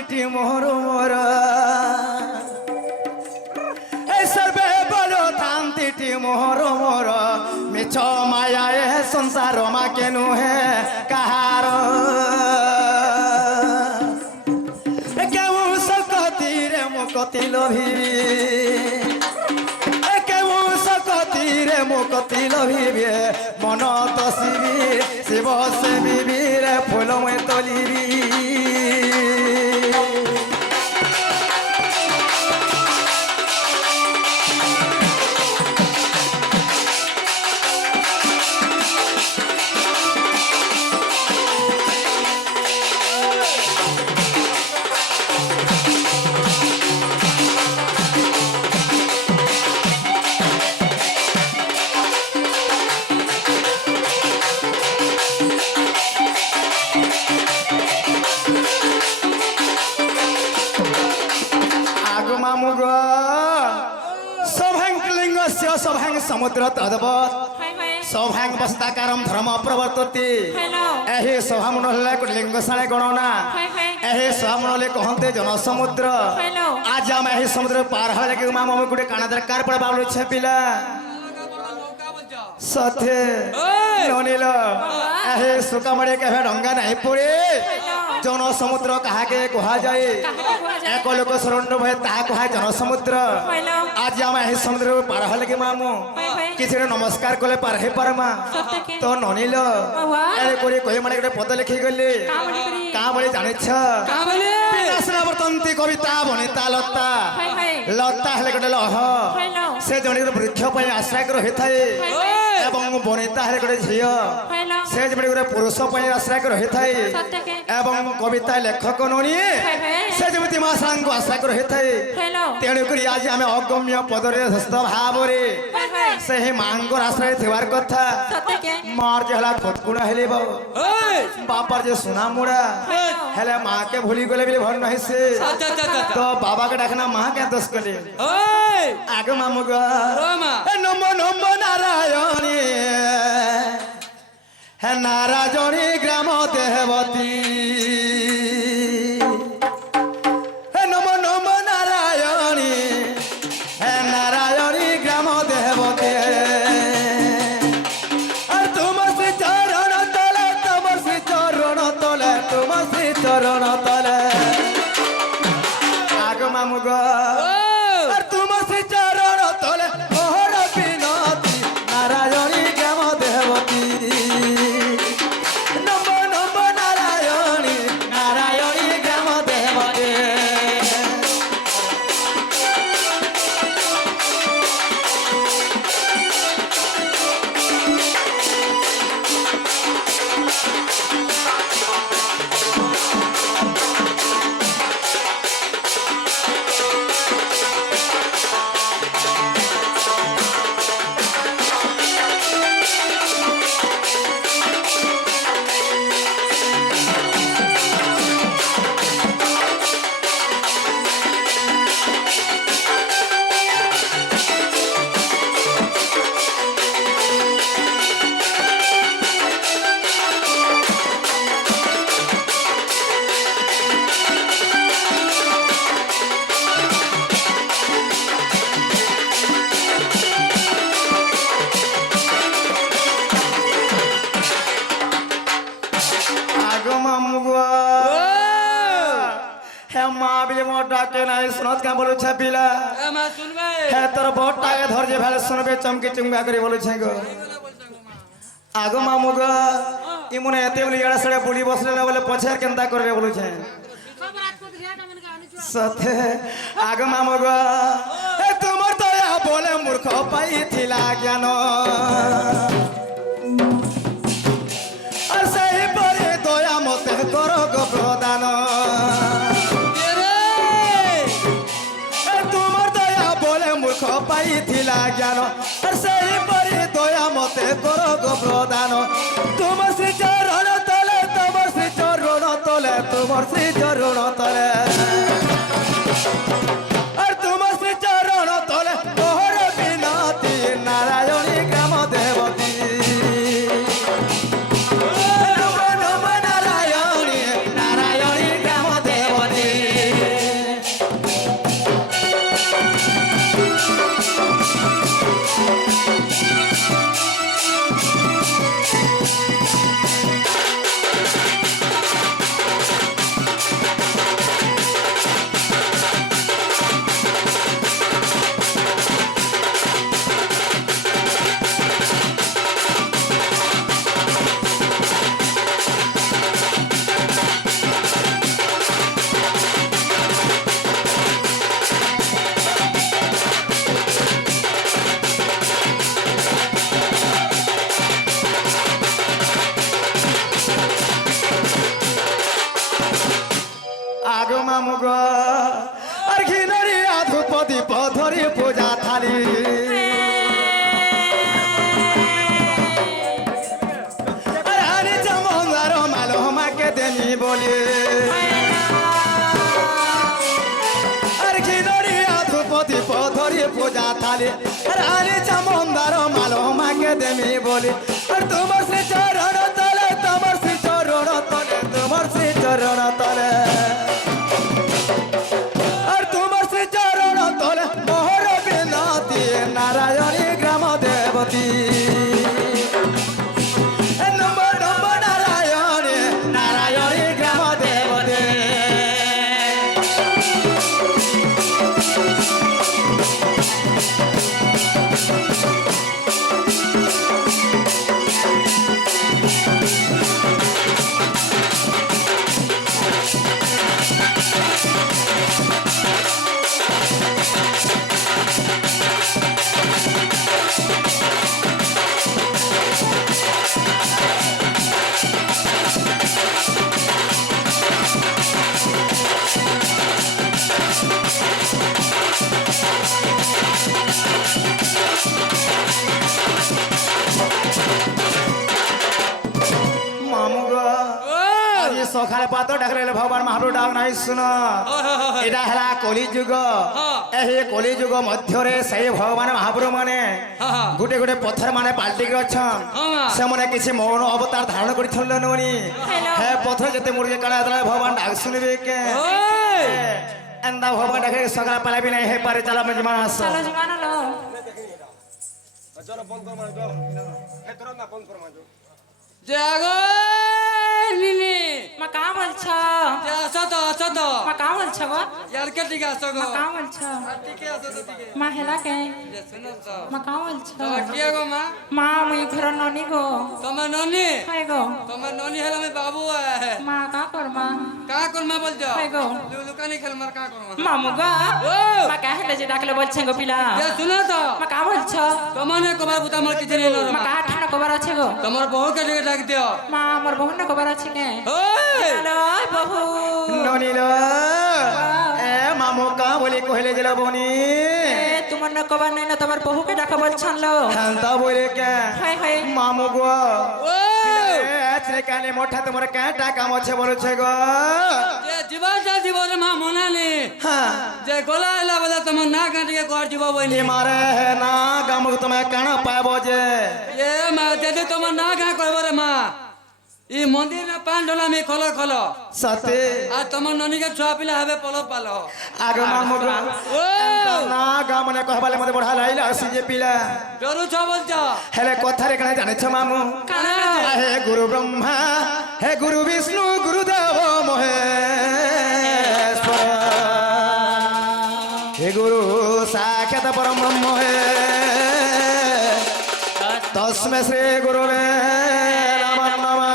থান্তিটি মোর মোর এই সর্বে বলো থান্তিটি মোর মোর মিছ মায়া এ সংসার মা কেনু হে কাহার কেউ সকতিরে মুকতি লোভিবি কেউ সকতিরে মুকতি লোভিবি মন তসিবি শিব সেবিবি রে ফুল মই তলিবি सौभांग समुद्र तद्वत् सौभांग बस्ताकारम धर्म प्रवर्तते एहि सभामंडल लिंगशाला गणना एहि सभामंडल कहते जनसमुद्र आज आम एहि समुद्र पार हो लगे मामा गुटे काना दरकार पड़े बाबू छपिला सथे ननिल एहि सुकामड़े के डंगा नहीं पड़े जन समुद्र कहा के कहा जाए एक लोक शरण भय ताहा कहा जन समुद्र आज आम एहि समुद्र पार हो लगे मामू किसी नमस्कार कले पार हे पारमा तो ननिल एरे कोरी कहि माने गोटे पद लिखि गले का बळे जानिछ का बळे विनाशना वर्तन्ति कविता बनिता लता लता हेले गोटे लह से जणी वृक्ष पय आश्रय कर हेथाए एवं बनिता हेले गोटे झियो से जणी गोटे पुरुष पय आश्रय कर हेथाए एवं कविता लेखक ननी से जमिति मासांग आश्रय कर हेथाए तेणु करी आज आमे अगम्य पदरे हस्त भावरे से हे मांगोर आश्रय थिवार कथा मार जे हला खतकुण हेले बापर जे सुना मुड़ा हेले मां के भूली गले बिले भर नहीं से तो बाबा के डाकना मां के दोष कले आगे मामू ग नमो नमो नारायणी हे नारायणी ग्राम देवती हे नमो नमो नारायणी हे नारायणी ग्राम देवती तुम से चरण तले आग मामू ग तुम से चरण तले मोहर बिनती नारायणी ग्राम देवती नमो नमो नारायणी नारायणी ग्राम देवती डाके नहीं सुनत का बोलू छे पिला मां सुनबे हे तोर बोटा के धर जे भेल सुनबे चमकी चुंगा करी बोलू छे गो आगो मामू गो ई मने एते बोली एड़ा सड़े बुली बसले बोले पछेर केनता करबे बोलू छे सथे आगो मामू गो ए तुमर तो या बोले मूर्ख पाई थिला ज्ञान और सही परे दया मते करो गो प्रदान पाई थिला ज्ञान और सही परी दया मते करो गो प्रदान तुम श्री चरण तले तुम श्री चरण तले तुम श्री चरण तले और तुम श्री चरण तले तोहर बिनती नारायणी ग्राम देवती नमो नमो नारायणी नारायणी ग्राम देवती আগো মামু গো আর ঘিনরি আধুপতি পধরি পূজা থালি আরে চমঙ্গার মাল মাকে দেনি বলি আর ঘিনরি আধুপতি পধরি পূজা থালি আরে চমঙ্গার মাল মাকে দেনি বলি আর তোমার শ্রী চরণ তলে তোমার শ্রী চরণ তলে তোমার শ্রী চরণ তলে আর তোমার শ্রী চরণ তলে মোহর বিনতি নারায়ণী গ্রাম দেবতী নম্বর নম্বর নারায়ণী নারায়ণী গ্রাম দেবতী সকালে পাত ডাকলে ভগবান মহাপ্রভু ডাক নাই শুন এটা হেলা কলি যুগ এই কলি যুগ মধ্যরে সেই ভগবান মহাপ্রভু মানে গোটে গোটে পথর মানে পাল্টিকি অছন সেমানে কিছু মৌন অবতার ধারণ করিছল ননি হে পথর যেতে মুড়ি কালা ভগবান ডাক শুনিবে কে এন্দা ভগবান ডাকে সকাল পালাবি নাই হে পারে চালা মে জীবন আস চলো জীবন লো চলো বন্ধ করে দাও হে তোরা না বন্ধ করে দাও জাগো লিলি মা কা বলছ যা আসো তো মা কা বলছ গো ইয়ার কে ঠিক আসো গো মা কা বলছ ঠিক আসো তো ঠিক মা হেলা কে যে শুনো তো মা কা বলছ তোমার কি গো মা মা মুই ঘর ননি গো তোমার ননি হাই গো তোমার ননি হলো আমি বাবু মা কা করমা কা কর মা বলছো হাই গো লুকানি খেল মার কা কর মা মামু গো ও মা কা হেলে যে ডাকলে বলছে গো পিলা যে শুনো তো মা কা বলছ তোমার নে কবার বুতা মার কি জানি না মা কা ঠানা কবার আছে গো তোমার বহু কে ডাক দিও মা আমার বহু না কবার আছে কে ওই হ্যালো বহু ননিল এ মামু কা বলি কহিলে গেল বনি এ তোমার না কবার নাই না তোমার বহুকে ডাকা বলছান লো হ্যাঁ বলে কে হাই হাই মামু গো ও আজরে কানে মোটা তোমার কাটা কাম আছে বলছে গো যে জীবন মা মনালি হ্যাঁ যে গলা এলা বলে তোমার না কাটিকে কর জীব বইনি এ মারে না গাম তুমি কেন পাব যে এ মা যদি তোমার না গা করব রে মা ই মন্দির না পান ডলা মে খলো খলো সতে আর তোমার ননিকে ছুয়া পিলা হবে পলো পালো আগে মামু গো ও না গাম মানে কহবালে মতে বড়া লাইলা আসি যে পিলা ডরু ছ বলছ হেলে কথারে কেন জানিছ মামু কানা হে গুরু ব্রহ্মা হে গুরু বিষ্ণু গুরুদেব মহেশ্বর হে গুরু সাক্ষাৎ পরম ব্রহ্ম হে তস্মৈ শ্রী গুরুবে নমঃ নমঃ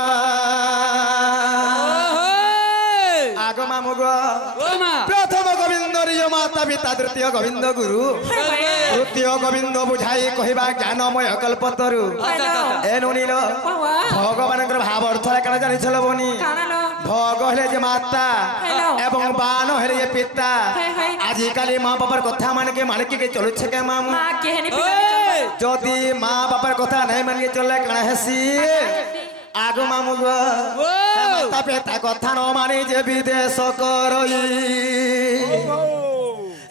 আগ মামু গো ও মা প্রথম গোবিন্দ রিয় মাতা পিতা তৃতীয় গোবিন্দ গুরু তৃতীয় গোবিন্দ বুঝাই কহিবা জ্ঞানময় কল্পতরু এ নুনিল ভগবানଙ୍କର ভাব অর্থ কেন জানিছিল বনি কানালো ভগ হলে যে মাতা Hello. এবং বান হলে যে পিতা Hey, hey. আজিকালি মা বাবার কথা মানকে মানকে চলছে কে মামু মা কেহেনি ওই যদি মা বাবার কথা নাই মানকে চললে কেন হেসি আগ মামু গো ও মাতা পিতা কথা ন মানি যে বিদেশ করই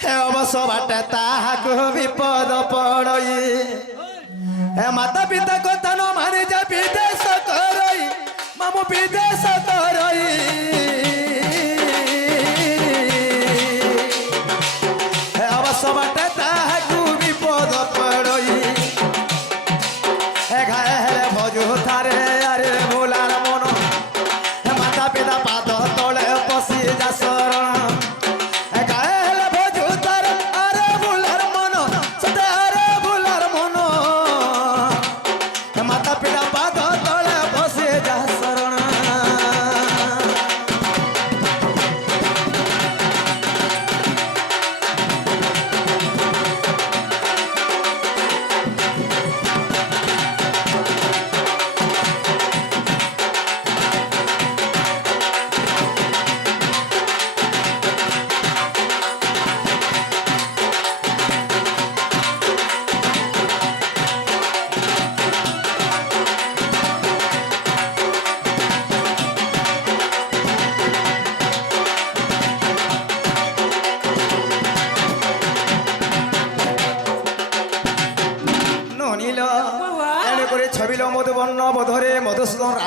হে অবশ্য বাটে তাহাকু বিপদ পড়ই হে মাতা পিতা কথা ন মানি যে বিদেশ করই মামু বিদেশ করই হে অবশ্য বাটে তাহাকু বিপদ পড়ই হে ঘায়ে হেলে ভজু থারে আরে ভোলার মন হে মাতা পিতা পাদ তলে পশি যা শরণ হে ঘায়ে হেলে ভজু থারে আরে ভোলার মন সদা আরে ভোলার মন হে মাতা পিতা পাদ তলে পশি যা শরণ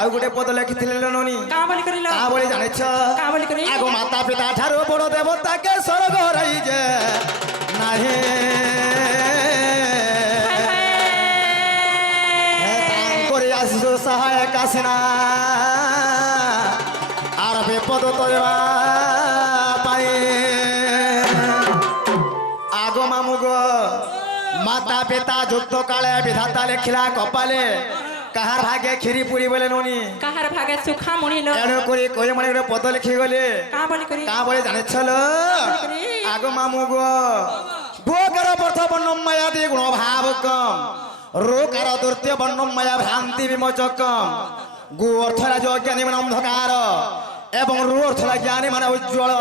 ଆଉ ଗୋଟେ ପଦ ଲେଖିଥିଲେ ନନି କା ବୋଲି କରିଲ କା ବୋଲି ଜାଣିଛ କା ବୋଲି କରି ଆଗ ମାତା ପିତା ଠାରୁ ବଡ଼ ଦେବତା କେ ସ୍ୱର୍ଗ ରହିଯେ ନାହିଁ ତାଙ୍କରି ଆଶିଷ ସହାୟକ ଆସିନା ଆର ବିପଦ ତୋଳିବା ପାଇଁ ଆଗ ମାମୁଗ ମାତା ପିତା ଯୁକ୍ତ କାଳେ ବିଧାତା ଲେଖିଲା କପାলে কাহার ভাগে খিরি পুরি বলে ননি কাহার ভাগে সুখা মনিল এড় করি কই মানে একটা পদ লিখি গলে কা বলি করি কা বলে জানিছল আগ মামু গো ভোগর প্রথ বর্ণম মায়া দি গুণ ভাব কম রোকার দ্বিতীয় বর্ণম মায়া ভ্রান্তি বিমোচকম গু অর্থরা অজ্ঞানী মানে অন্ধকার এবং রু অর্থরা জ্ঞানী মানে উজ্জ্বল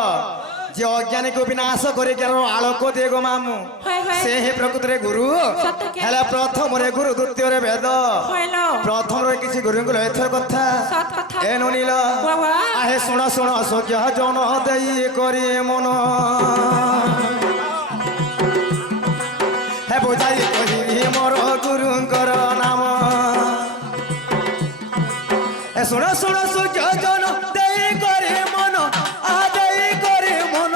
যে অজ্ঞানীকে বিনাশ করে জ্ঞানর আলোক দিয়ে গো মামু হয় হয় সে হে প্রকৃতিরে গুরু সত্যকে হেলে প্রথমরে গুরু দ্বিতীয়রে বেদ হইল প্রথমরে কিছু গুরুঙ্গুল এথর কথা সত কথা এ ননিল বাবা আহে শুণ শুণ সজ্ঞ জন দেই করি মন হে বুঝাই কহি মোর গুরুঙ্কর নাম হে শুণ শুণ সজ্ঞ জন দেই করি মন আ দেই করি মন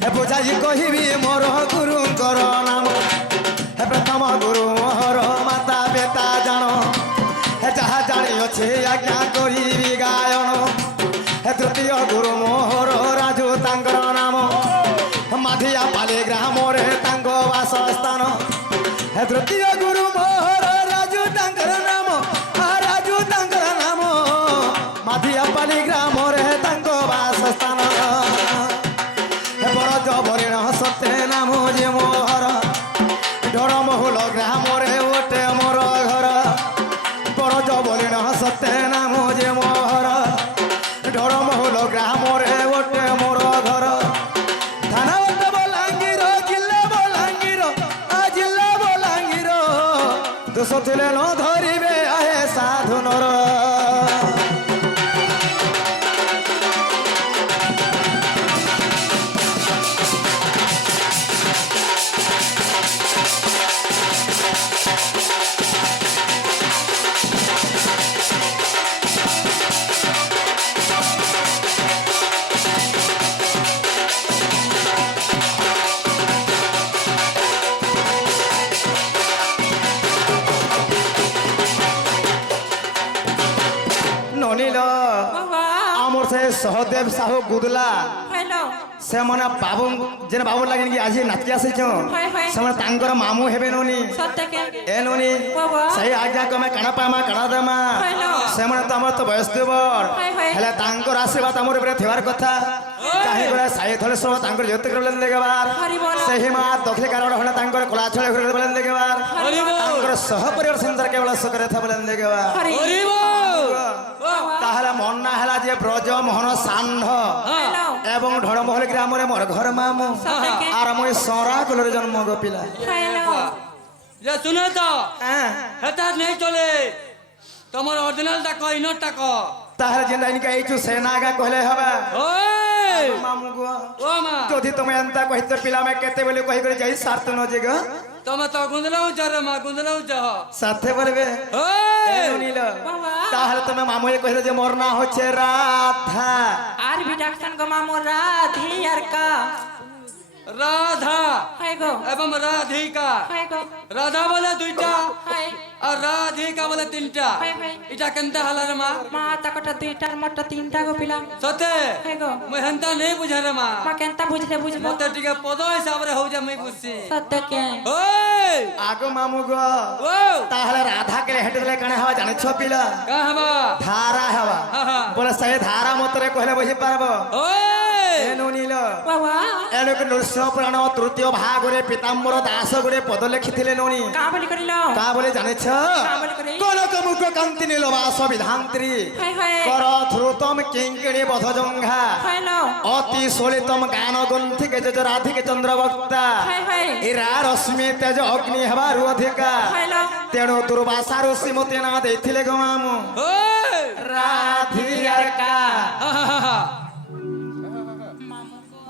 হে বুঝাই কহিবি মোর গুরুঙ্কর নাম হে প্রথম গুরু মোহর মাতা পিতা জান হে যাহা জানিଅছে আজ্ঞা করিবি গায়ন হে তৃতীয় গুরু মোহর রাজু তাঙ্কর নাম মাধিয়া পালি গ্রামরে তাঙ্ক বাসস্থান হে তৃতীয় গুরু মোহর রাজু তাঙ্কর নাম রাজু তাঙ্কর নাম মাধিয়া পালি গ্রামরে তাঙ্ক বাসস্থান হে বরজ বরিণ সত্যে নাম যে মোহর ঢড়মহুল গ্রামরে ওটে মোর ঘর বরজ বলিণ সত্যে নাম যে মোহর ঢড়মহুল গ্রামরে ওটে মোর ঘর থানা বলাঙ্গীর জিল্লা বলাঙ্গীর জিল্লা বলাঙ্গীর দোষ ଥିଲେ ନ ଧରିବେ ଆହେ ସାଧୁ ନର ননিল বাবা আমার সে সহদেব সাহু গুদলা হইল ସେମାନେ ବାବୁ ଯେନ ବାବୁ ଲାଗିନ କି ଆଜି ନାଚି ଆସିଛ হয় হয় ସେମାନେ ତାଙ୍କର ମାମୁଁ ହେବେ ନନି সত্যকে ଏ ନନି বাবা ସେଇ ଆଜ୍ଞା କମେ କାଣା ପାମା କାଣା ଦେମା হইল ସେମାନେ ତ ଆମର ତ ବୟସ ଦେବର হয় হয় ହେଲେ ତାଙ୍କର ଆଶୀର୍ବାଦ ଆମର ଉପରେ ଥିବାର କଥା କାହିଁ ଗଲେ ସାଇ ଥଳେ ସବୁ ତାଙ୍କର ଜ୍ୟୋତି କରିଲେ ଦେଖବାର হরি বল ସେହି ମା ଦକ୍ଷିଣ କାରଣ ହলে ତାଙ୍କର କଳା ଛଳେ ଘରେ ବୋଲେ ଦେଖବାର হরি বল ତାଙ୍କର ସହ ପରିବାର ସୁନ୍ଦର କେବଳ ସୁଖରେ ଥା ବୋଲେ ଦେଖବାର হরি হরিব ତାହେଲେ ମନା ହେଲା ଯେ ବ୍ରଜ ମୋହନ ଷାଣ୍ଢ হইল এবং ঢড়মহল গ্রামরে মোর ঘর মামু সত্যকে আর মই সরা কুলরে জন্ম গোপিলা হইল যে শুনে তো হ্যাঁ হেতা নেই চলে তোমার অরিজিনাল টাক ইনর টাক তাহলে যেটা ইনকা এইছু সেনাগা কহলে হবা ওই মামু গো ও মা যদি তুমি এন্তা কহিত পিলা মে কেতে বলে কহি করে যাই সার্থ ন যে গো তুমি তো গুন্দলাও চরে মা গুন্দলাও চহ সাথে বলবে ওই নীল বাবা তাহলে তুমি মামু কহিলে যে মোর না হচ্ছে রাধা আর भी ডাকছেন গো মামু রাধি আর কা রাধা হয় গো এবং রাধিকা হয় গো রাধা বলে দুইটা হয় আর রাধিকা বলে তিনটা হয় হয় এটা কেনতা হালার মা মা তাকটা দুইটার মোটা তিনটা গো পিলা সতে হয় গো মই হেনতা নেই বুঝা রে মা মা কেনতা বুঝলে বুঝবো মতে টিকে পদ হিসাবে হউ যা মই বুঝছি সত্যকে ওই আগো মামু গো ও তাহলে রাধা কে হেটলে কানে হওয়া জানিছ পিলা কা হবা ধারা হওয়া হা হা বলে সেই ধারা মতরে কহলে বুঝি পারবো ওই এনু নীল বাবা এলোক নৃସିଂହ পুরাণ তৃতীয় ভাগরে পিতাম্বর দাস গুড়ে পদ লেখিলে ননি কা বলি করিল কা বলে জানিছ কা বলি করি কনক মুখ কান্তি নীলবাস বিধান্ত্রী হয় হয় কর ধ্রুতম কিঙ্কিণী বধজঙ্ঘা হইল অতি সলিতম গান গ্রন্থিকে যজ রাধিকে চন্দ্রবক্তা হয় হয় ইরা রশ্মি তেজ অগ্নি হেবারু অধিকা হইল তেণু দুর্বাসা ঋষি মতে না ଦେଇଥିଲେ গো মামু ওই রাধিয়ার কা হা হা হা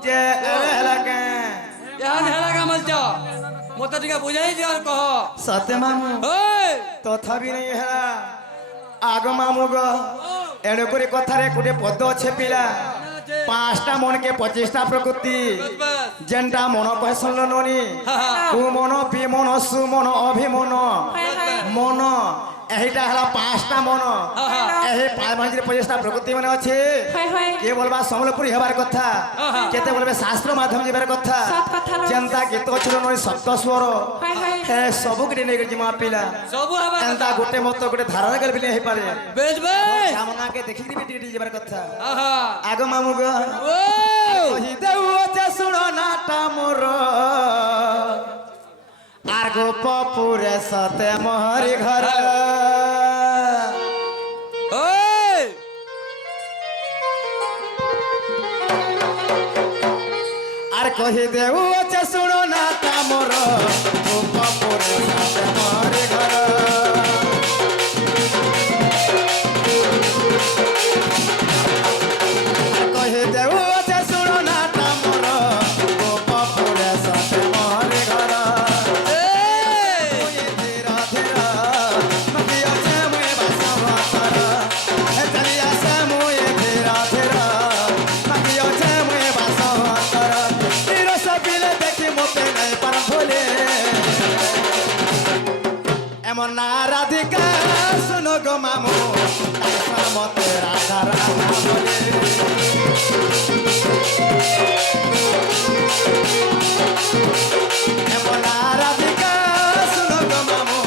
যে এলাকা ইয়ান হেলা কামল চ মতে মতো টিকে বুঝাই দিও কহ সত্য মামু ওই তথাপি নেই হেলা আগ মামু গো এণুকরি কথারে গোটে পদ অছে পিলা 5টা মনকে 25টা প্রকৃতি যেনটা মন কহে শুনল ননি কুমন বিমন সুমন অভিমন মন এইটা হেলা 5টা মন এই 25টা প্রকৃতি মানে আছে হয় হয় কে বলবা সম্বলপুরী হবার কথা কেতে বলবে শাস্ত্র মাধ্যম যাবার কথা সৎ কথা নো। যেনটা গীত ছিল নই সপ্ত স্বর হয় হয় হে সবু গিয়ে নেই জিমা পিলা সবু হবা এন্তা গোটে মত গোটে ধারণা গেল বিলে হেপারে বেশ বেশ সামনাকে দেখি দিবি টিটি যাবার কথা আহা আগ মামু গো ও কহি দেউ যে শুনো নাটা মোর আর গো পপুরে সতে মোহরি ঘর ওই আর কহি দেউ যে শুনো নাটা মোর গো পপুরে সতে মোহরি ঘর কহি দেউ যে শুনো নাটা মোর গো পপুরে সতে মোহরি ঘর এই ধীরা ধীরা নদিয়া সে মুয়ে বাসা ভাতার হে চলিয়া সে মুয়ে ধীরা ধীরা নদিয়া সে মুয়ে বাসা ভাতার তীর সবিলে দেখি মতে নাই পার ভুলে এমন না রাধিকা শুনো গো মামু তার মতে রাধা রাধা বলে এমন না রাধিকা শুনো গো মামু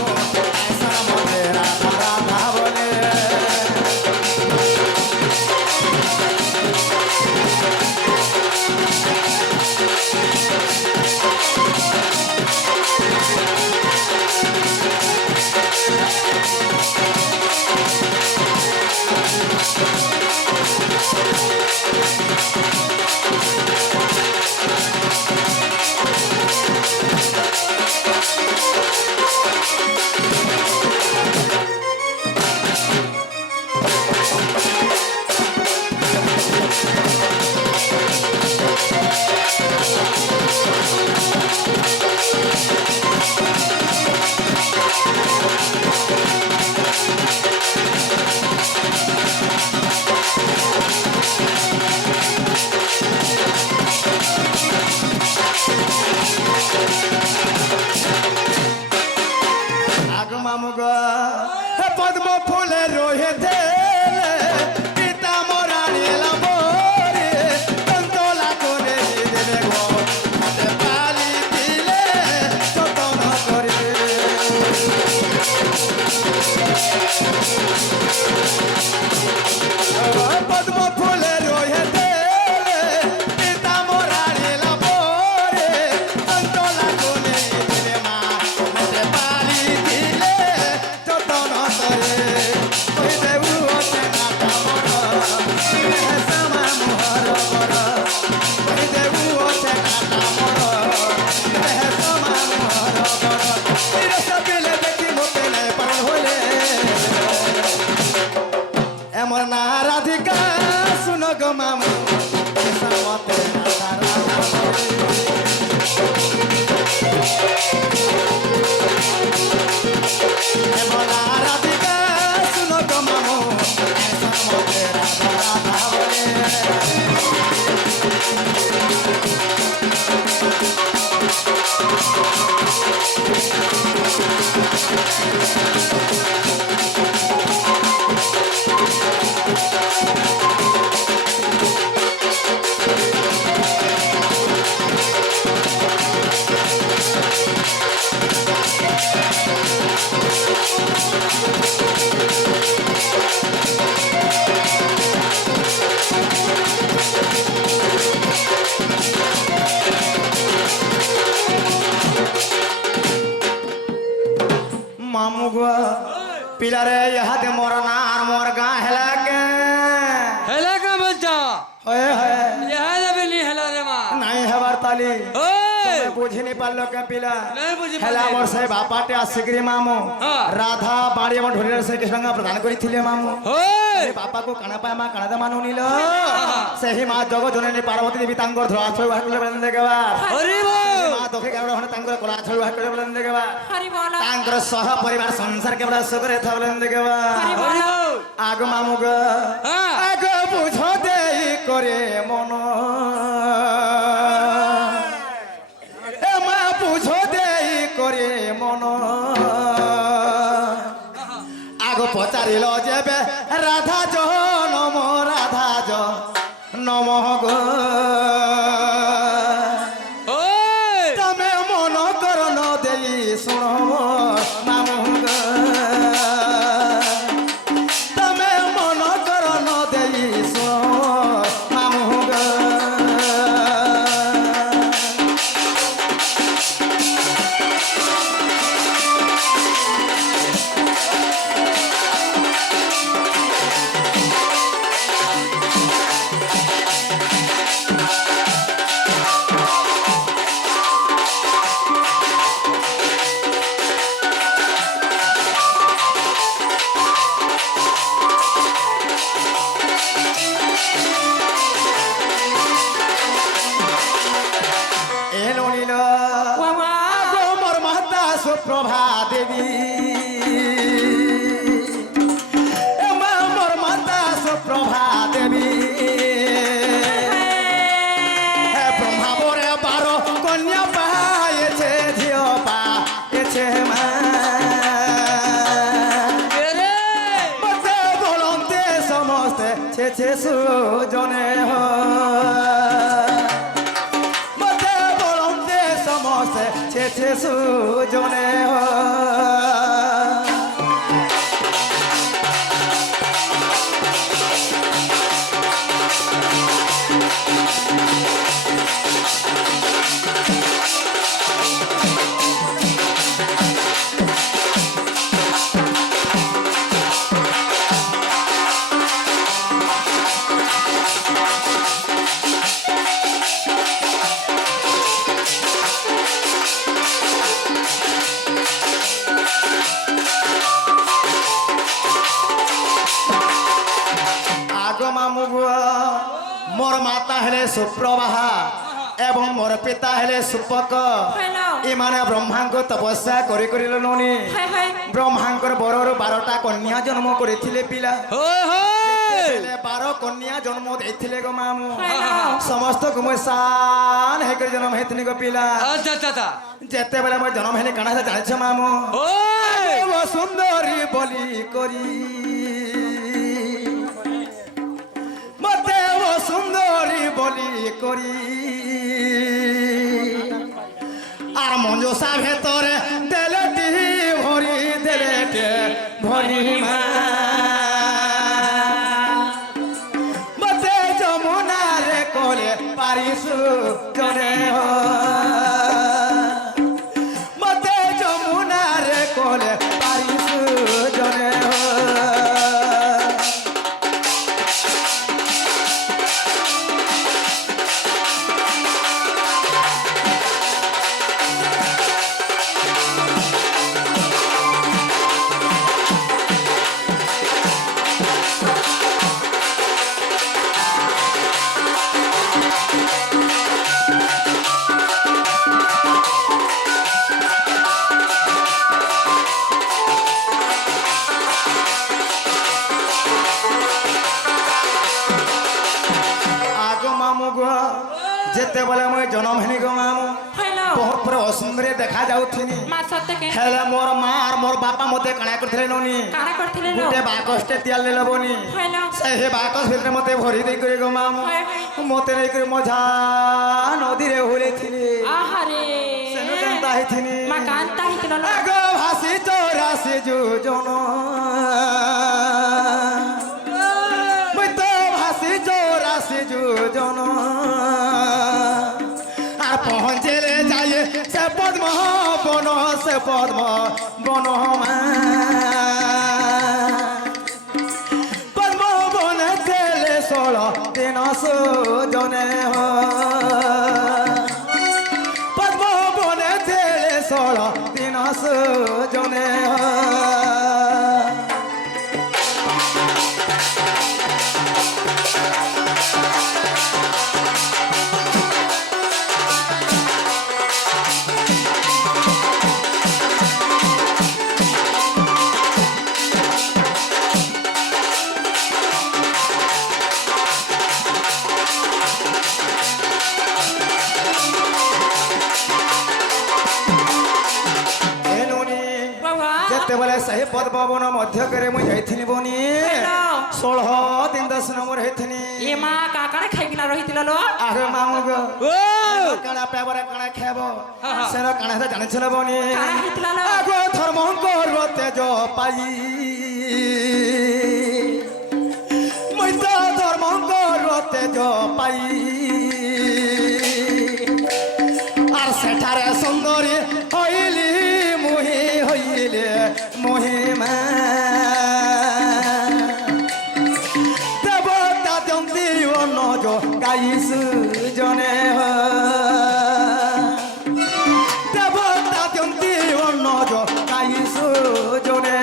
তার মতে রাধা রাধা বলে আগ মামু গো হে পদ্ম ফুলে রোহে দে পিতা মোরা নীলা বরে তন্তলা করে দিলে গো হাতে পালি দিলে যতন করে পদ্ম ফুলে রোহে দে পিতা মোরা নীলা বরে তন্তলা করে দিলে মা হাতে পালি দিলে যতন করে কই দেবু অতে নাটা মর হে সমা মোহর কর কই দেবু অতে নাটা মর হে সমা মোহর কর তীর সবিলে দেখি মতে নাই পার হলে এমন না রাধিকা শুনো গো মামু মতে রাধা রাধা এমন না রাধিকা শুনো গো মামু মতে রাধা রাধা বলে মামু গো পিলারে ইহাতে মোর না আর মোর গা হেলা কে হেলা কা বলছা হয়ে হয়ে ইহা যাবে নি হেলা রে মা নাই হেবার তালি ওই বুঝি নি পারলো কে পিলা নাই বুঝি হেলা পারলি। মোর সে বাপাটে আসিকরি মামু হ্যাঁ। রাধা বাড়ি আমার ঢোলের সে কৃষ্ণ প্রদান করিছিলে মামু ওই এই বাপাকু কানা পায় মা কানাদা মানু নিল সেই মা জগৎ জননী পার্বতী দেবী তাঙ্গর ধরা ছয় ভাগলে বেঁধে দেবার হরি বল মা দুঃখে কেবল হনে তাঙ্কর কলা ছড়ুয়া করে বলেন দেখবা হরি বল তাঙ্কর সহ পরিবার সংসার কেবল সুখরে থা বলেন দেখবা হরি বল আগ মামুগ হ্যাঁ। আগ বুঝ দেই করে মন এ মা বুঝ দেই করে মন আগ পচারিল যেবে রাধা নম রাধা নম গো ওই তমে মন কর ন দেই শুণ মামু গো তমে মন কর ন দেই শুণ মামু গো এলো নীল বাবা আগো মোর মাতা সুপ্রভা দেবী এ মা মোর মাতা সুপ্রভা দেবী হে ব্রহ্মা বরে 12 কন্যা পায়েছে ঝিও পায়েছে মা রে মতে বলন্তে সমস্তে ছে সুজনে মতে বলন্তে সমস্তে ছে সুজনে আগ মামু মোর মাতা হেলে সুপ্রবাহা এবং মোর পিতা হেলে সুপক হ্যালো ইমানে ব্রহ্মাঙ্ক তপস্যা করে করিল ননি হাই হাই ব্রহ্মাঙ্কর বরর 12টা কন্যা জন্ম করেছিলে পিলা হই হই 12 কন্যা জন্ম ଦେଇଥିଲେ গো মামু হ্যালো সমস্ত গুমসান হেকর জন্ম হেতনি গো পিলা আচ্ছা আচ্ছা আচ্ছা যেতেবেলে মোর জন্ম হেলে কানা জানিছ মামু ওই ও সুন্দরী বলি করি মতে ও সুন্দরী বলি করি আর মঞ্জুষা ভেতরে দেলেটি ভরি দেলেটে ভরি মা মতে যমুনারে কোলে পারিসু জনে মতে যমুনারে কোলে পারিসু জনে যেতেবেলে মুই জনম হেনি গো মামু হ্যালো বহুত পুরা অসুন্দরে দেখা যাউথিনি মা সত্যকে হেলে মোর মা আর মোর বাপা মতে কাଣା করଥିଲେ ননি কাଣା করଥିଲେ লো গুটে বাকসটে তিয়াল লে লবনি হ্যালো সেই বাকস ভিতরে মতে ভরি দেই করে গো মামু হাই হাই মতে নেই করে মঝা নদীরে হইলেথিনি আহারে সেনু কেনতা হইথিনি মা কান্তা হিতলো লো আগো ভাসি চৌরাসি যোজন মুই তো ভাসি চৌরাসি যোজন আর পৌঁছেলে যাই সে পদ্ম বন সে পদ্ম বন পদ্ম বন খেলে 16 দিন সুজনে পদ্ম বনে খেলে 16 দিন সুজনে ସେହି ପଦ୍ମବନ ମଧ୍ୟକରେ ମୁଁ ଯାଇଥିଲି ବନି 16 ଦିନ 10 ନମ୍ବର ହେଇଥିନି ଏ ମା କାକାଣା ଖାଇକିନା ରହିଥିଲା लो ଆରେ ମାମୁଗ ଓ କାଣା ପାବରା କାଣା ଖାଇବ ସେର କାଣା ହେତା ଜାଣିছিল ବନି କାଣା ହେଇଥିଲା लो ଆଗ ଧର୍ମଙ୍କର ତେଜ ପାଇ মই তো ধর্মଙ୍କର তেজ পাই আর সেঠারে সুন্দরী হইলি মুহি হইলে মহিমা দেবতা দন্তি অনজ গাইছু জনে দেবতা দন্তি অনজ গাইছু জনে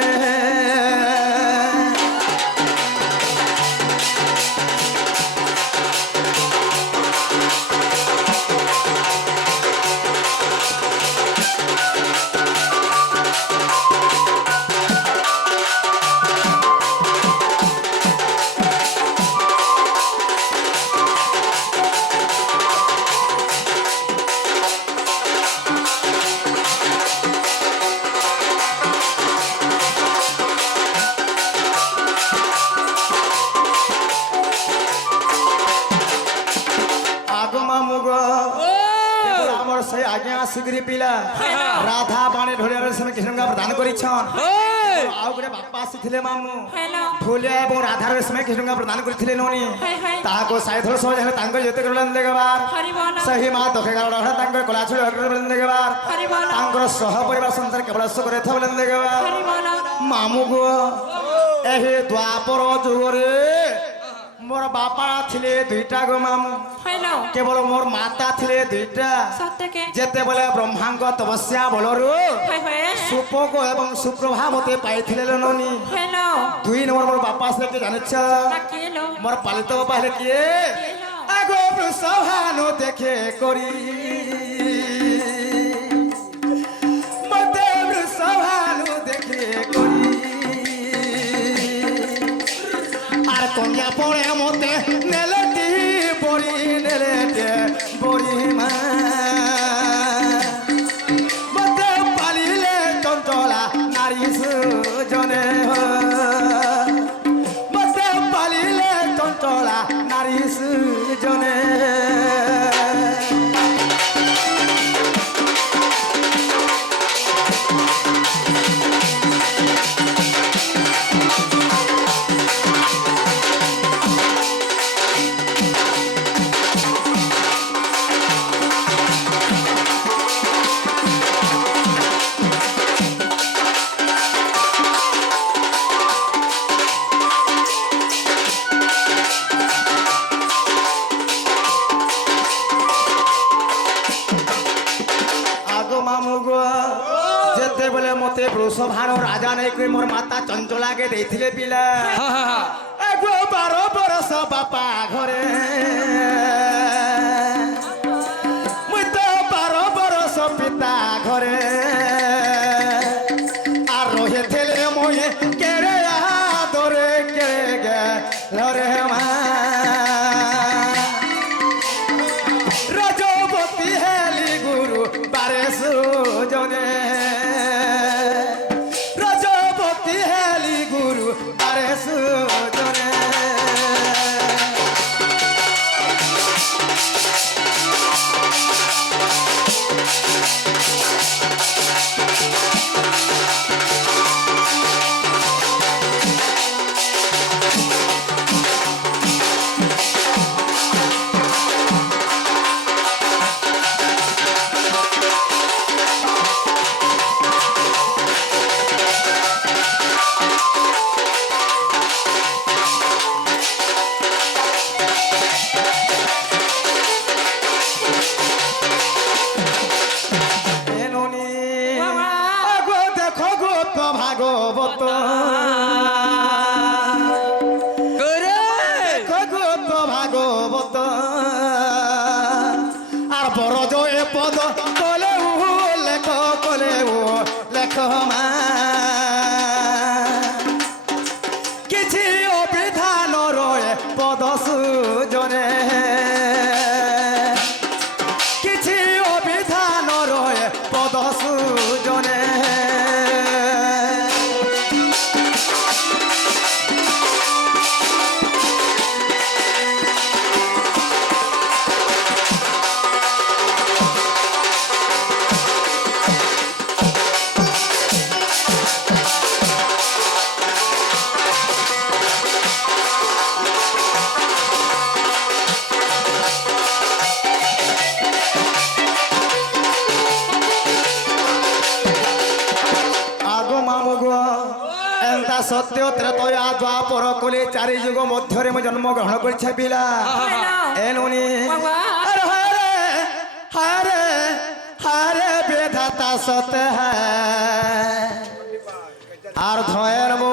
আমার সেই আজ্ঞা শিগরি পিলা রাধা বাণী ঢোলিয়ার সঙ্গে কৃষ্ণঙ্গা প্রদান করিছন আউ গোটে বাপা আসিଥିଲେ মামু हेलो ঢোলিয়া এবং রাধার সঙ্গে কৃষ্ণঙ্গা প্রদান করিଥିଲେ ননি हाय हाय তাহাকে সাইথর সহ যাবে তাঙ্ক যেতে করলেন দেখবার हरि बोल ସେହି ମା ଦକ୍ଷିଣ ତାଙ୍କର କଳାଛୁଳି ଅଗ୍ରବୃନ୍ଦ ଦେଖବାର हरि बोल ତାଙ୍କର ସହ ପରିବାର ସଂସାର କେବଳ ସୁଖ ରେ ଥାବଲେନ ଦେଖବାର हरि बोल ମାମୁ ଗো ଏହି ଦ୍ୱାପର ଯୁଗରେ ମୋର ବାପା ଥିଲେ ଦୁଇଟା ଗো ମାମୁ हेलो କେବଳ ମୋର ମାତା ଥିଲେ ଦୁଇଟା सत्य के ଯେତେବେଳେ ବ୍ରହ୍ମାଙ୍କ ତପସ୍ୟା ବଳରୁ हाय हाय ସୁପୋକ ଏବଂ ସୁପ୍ରଭା ମତେ ପାଇଥିଲେ ନନି हेलो 2 ନମ୍ବର ମୋର ବାପା ଆସିଲେ କି ଜାଣିଛ अकेलो ମୋର ପାଳିତ ବାପା ହେଲେ କିଏ ଆଗ ବୃଷଭାନୁ ଦେଖେ କରି ମତେ ବୃଷଭାନୁ ଦେଖେ କରି আর কন্যা পড়ে মতে নেলেটি বড়ি নেলেটে বড়ি মা মতে পালিলে চঞ্চলা নারী সুজনে মতে পালিলে চঞ্চলা নারী সুজনে যেতেবেলে মতে বৃষভার রাজা নেই মোর মাতা চঞ্চলাকে ଦେଇଥିଲେ পিলা এগো 12 বরষ বাপা ঘরে মুই তো 12 বরষ পিতা ঘরে আর রহেছিলে মই কেড়ে আদরে কেড়ে গেলরে মা রজবতী হেলি গুরু বারে সুজনে রজবতী হেলি গুরু বারে সুজনে ভাগবত ভাগবত আর বড় জয় পদ কলে লেখ কলে লেখ মা কিছু অবিধান রয়ে পদ সুজনে কিছু অবিধান রয়ে পদ সুজনে সত্য ত্রেতয়া দ্বাপর কলে চারি যুগ মধ্যরে মু জন্মগ্রহণ করছে পিলা এনুনি আরে হারে হারে হারে বেধাতা সত হ্যায় আর ধয়ের মু